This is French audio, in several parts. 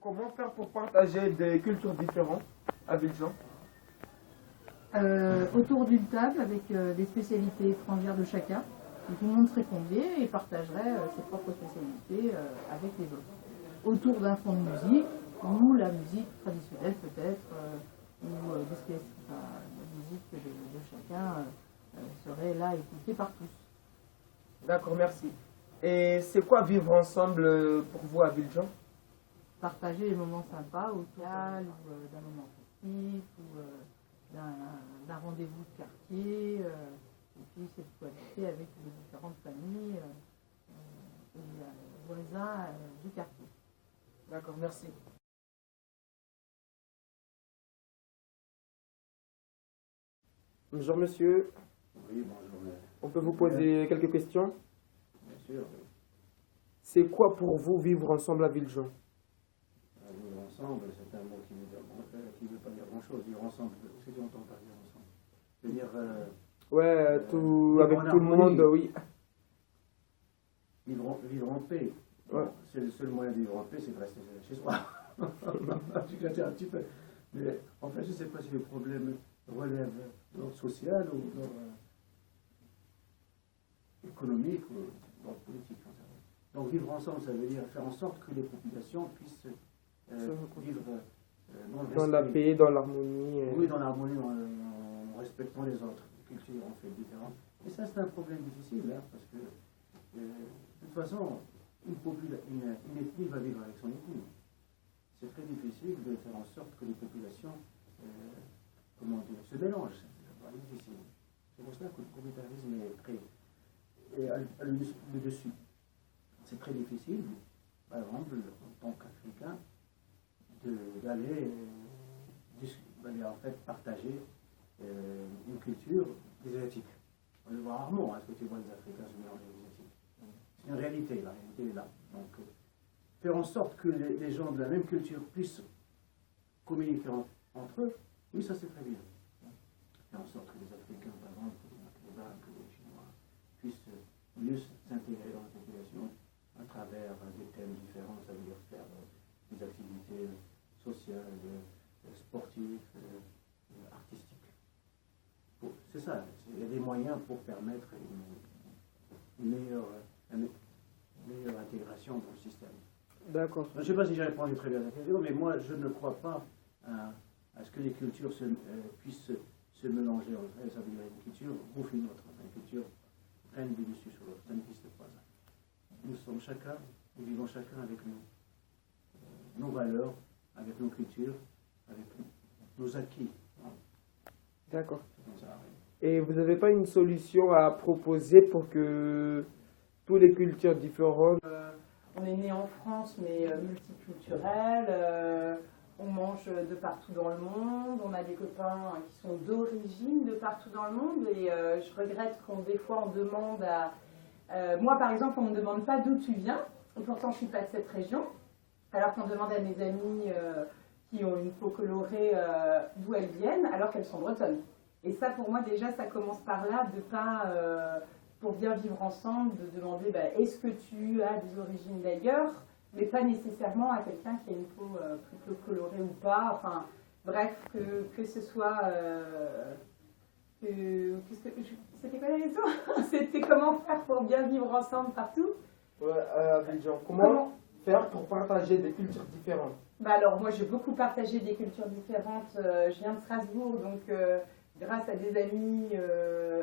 Comment faire pour partager des cultures différentes à Abidjan? Autour d'une table avec des spécialités étrangères de chacun. Et tout le monde serait convié et partagerait ses propres spécialités avec les autres. Autour d'un fond de musique, ou la musique traditionnelle peut-être, ou la musique de chacun serait là écoutée par tous. D'accord, merci. Et c'est quoi vivre ensemble pour vous à Abidjan? Partager les moments sympas au théâtre, ou d'un moment festif, ou d'un rendez-vous de quartier, et puis cette cohabiter avec les différentes familles et voisins du quartier. D'accord, merci. Bonjour monsieur, Oui, bonjour. on peut vous poser quelques questions? Bien sûr, oui. C'est quoi pour vous vivre ensemble à Abidjan? Vivre ensemble, c'est un mot qui ne veut pas dire grand-chose. Vivre ensemble, qu'est-ce que tu entends par vivre ensemble? Je veux dire, Ouais, vivre avec en tout le monde, harmonie. oui. vivre en paix. Ouais. C'est le seul moyen de vivre en paix, c'est de rester chez soi. J'exagère un petit peu. Mais en fait, je ne sais pas si le problème relève de l'ordre social ou de l'ordre économique ou de l'ordre politique. Donc vivre ensemble, ça veut dire faire en sorte que les populations puissent vivre dans le Dans la respect. paix, dans l'harmonie. Oui, dans l'harmonie, en respectant les autres. Les cultures en fait différentes. Et ça, c'est un problème difficile, hein, parce que de toute façon, une ethnie va vivre avec son ethnie. C'est très difficile de faire en sorte que les populations se mélangent. C'est difficile. C'est pour ça que le communautarisme est très le dessus. C'est très difficile, par exemple, en tant qu'Africain, d'aller en fait partager une culture des Asiatiques. On le voit rarement, est-ce que tu vois les Africains se mélanger aux Asiatiques? C'est une réalité, la réalité est là. Donc, faire en sorte que les gens de la même culture puissent communiquer entre eux, oui, ça c'est très bien. Faire en sorte que les Africains, par exemple, que les Maghrébins, que les Chinois, puissent mieux s'intégrer dans la population à travers des thèmes différents, ça veut dire faire des activités sociales, sportives, artistiques. C'est ça, il y a des moyens pour permettre une meilleure intégration dans le système. D'accord. Je ne sais pas si j'ai répondu très bien à la question, mais moi je ne crois pas à ce que les cultures puissent se mélanger entre elles. Ça veut dire une culture bouffe une autre, une culture prenne du dessus sur l'autre. Ça n'existe pas. Nous vivons chacun avec nos valeurs, avec nos cultures, avec nos acquis. D'accord. Et vous n'avez pas une solution à proposer pour que toutes les cultures différentes... On est né en France, mais multiculturel. On mange de partout dans le monde. On a des copains qui sont d'origine de partout dans le monde. Et je regrette des fois on demande à... moi, par exemple, on ne me demande pas d'où tu viens. Et pourtant, je ne suis pas de cette région. Alors qu'on demande à mes amis qui ont une peau colorée d'où elles viennent, alors qu'elles sont bretonnes. Et ça, pour moi, déjà, ça commence par là, de pas... pour bien vivre ensemble, de demander est-ce que tu as des origines d'ailleurs, mais pas nécessairement à quelqu'un qui a une peau plutôt colorée ou pas. Enfin, bref, que ce soit... c'était quoi la question? C'était comment faire pour bien vivre ensemble partout? Abidjan, comment faire pour partager des cultures différentes? Alors, moi, j'ai beaucoup partagé des cultures différentes. Je viens de Strasbourg, donc... grâce à des amis,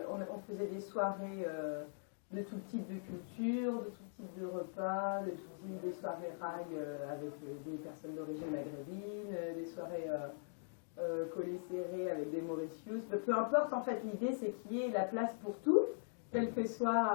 on faisait des soirées de tout type de culture, de tout type de repas, de tout type de soirées rail avec des personnes d'origine maghrébine, des soirées collées serrées avec des Mauritius. Peu importe, en fait, l'idée c'est qu'il y ait la place pour tout, quel que soit